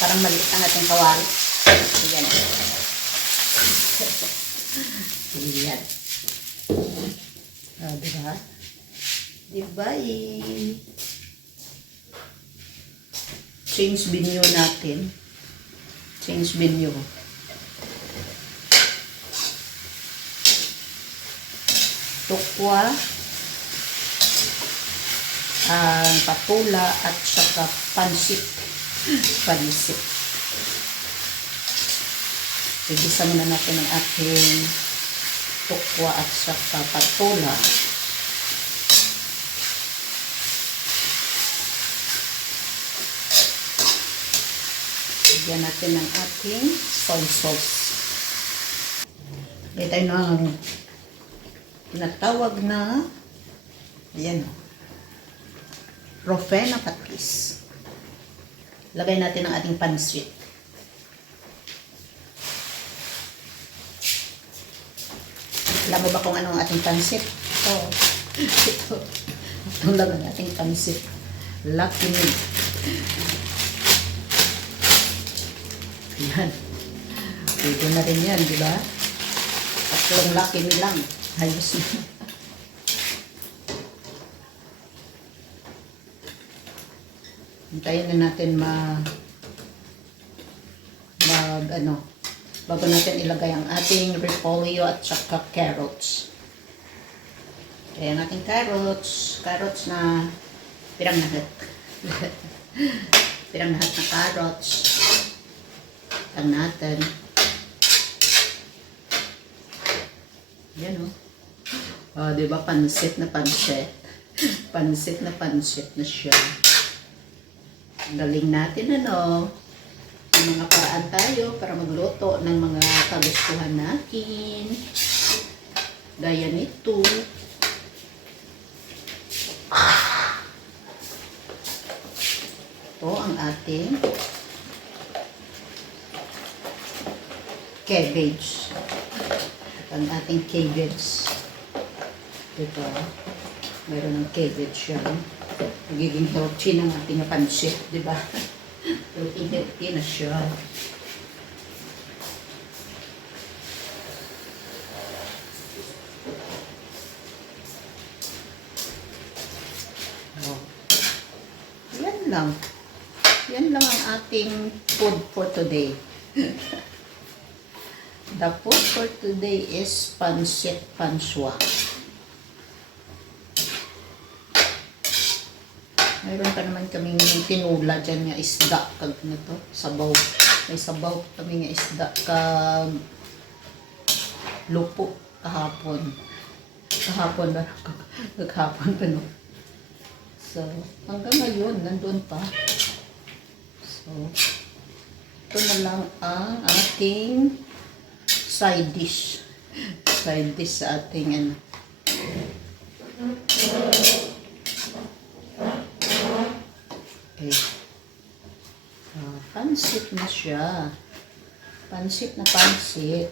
Parang maliit ang ating kawali. Ayan. Ayan. Ah, diba? Diba eh? Change venue natin. Change venue. Tukwa. Ang patula at saka pansit. Pansit. Igisa muna natin ang ating tukwa at saka patula. Lagyan natin ng ating soy sauce. Lagyan tayo ng tinatawag na ayan o. Rofena patis. Lagay natin ang ating pansit. Alam mo ba kung ano ang ating pansit? Ito. Ito. Ito lang ang ating pansit. Lucky me. Yan. Pwede na rin yan, di ba? Tatlong lucky me lang. Ayos na. Hintayin na natin ma mag ano bago natin ilagay ang ating repolyo at saka carrots. Kaya natin carrots, carrots na pirang nahat. pirang nahat na carrots. Lang natin. Yan o. Oh. di ba pansit na pansit? pansit na pansit na siya. Galing natin ano. May mga paraan tayo para magluto ng mga kagustuhan natin. Gaya nito. Ito ang ating cabbage. Ang ating cabbage. Ito. Meron ng cabbage yan. Magiging healthy ng ating pansit, di ba? healthy, healthy na siya. Lang. Yan lang ang ating food for today. The food for today is pansit panswa. Mayroon pa naman kaming tinula dyan nga isda kag na to, sabaw. May sabaw kami nga isda kag lupo kahapon. Kahapon na kaghapon pa no. So, hanggang ngayon nandun pa. So, ito na lang ang ating side dish. Side dish sa ating ano. Ah, pansit na siya. Pansit na pansit.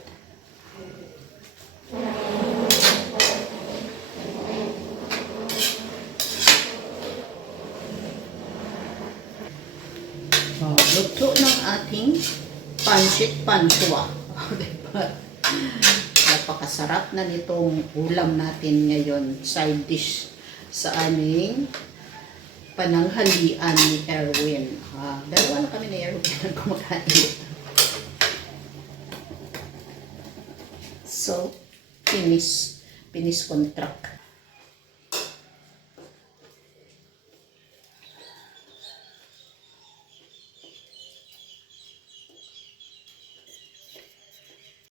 Oh, luto ng ating pansit panswa. Oh, diba? Napakasarap na nitong ulam natin ngayon. Side dish sa aming pananghalian ni Erwin. Ah, dalawa na kumakain. So, finish, finish contract.